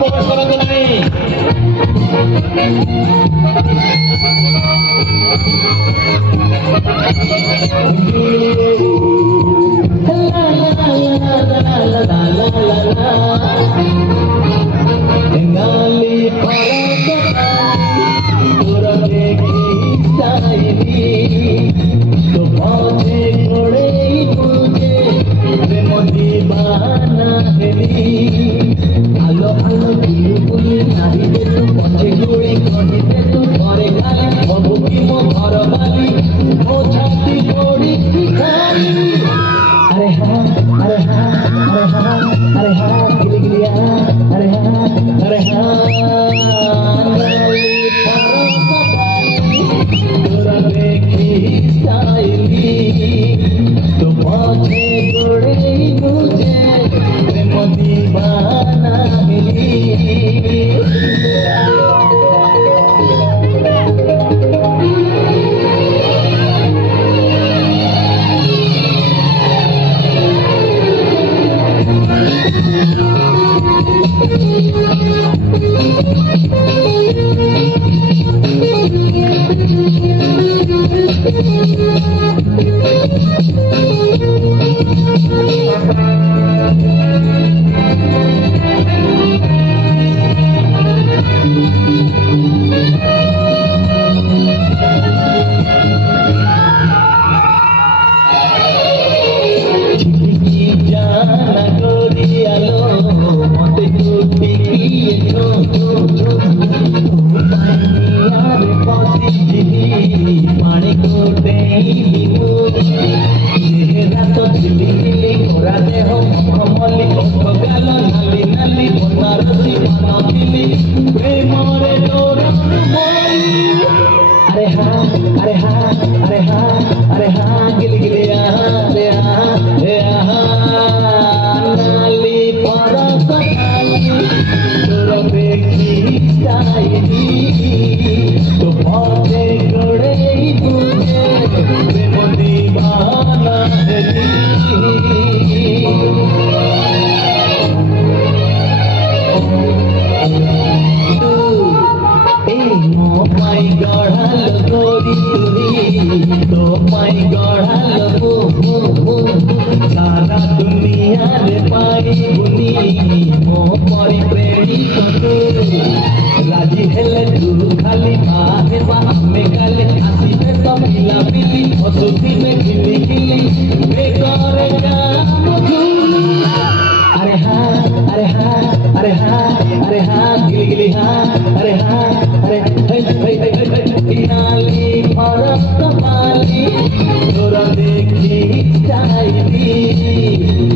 প্রকাশ করাতে নাই। सारा दुनिया रे पाई बुनी मो परी प्रेमी तो राजी हेले तू खाली बाहे में काले आसी पे तो मिला मिली हसुती में खिली खिली बेकार काम अरे हाँ अरे हाँ अरे हाँ अरे हाँ गिली गिली हाँ अरे हाँ अरे नाली फरक कमाली तोरा देखी चाहती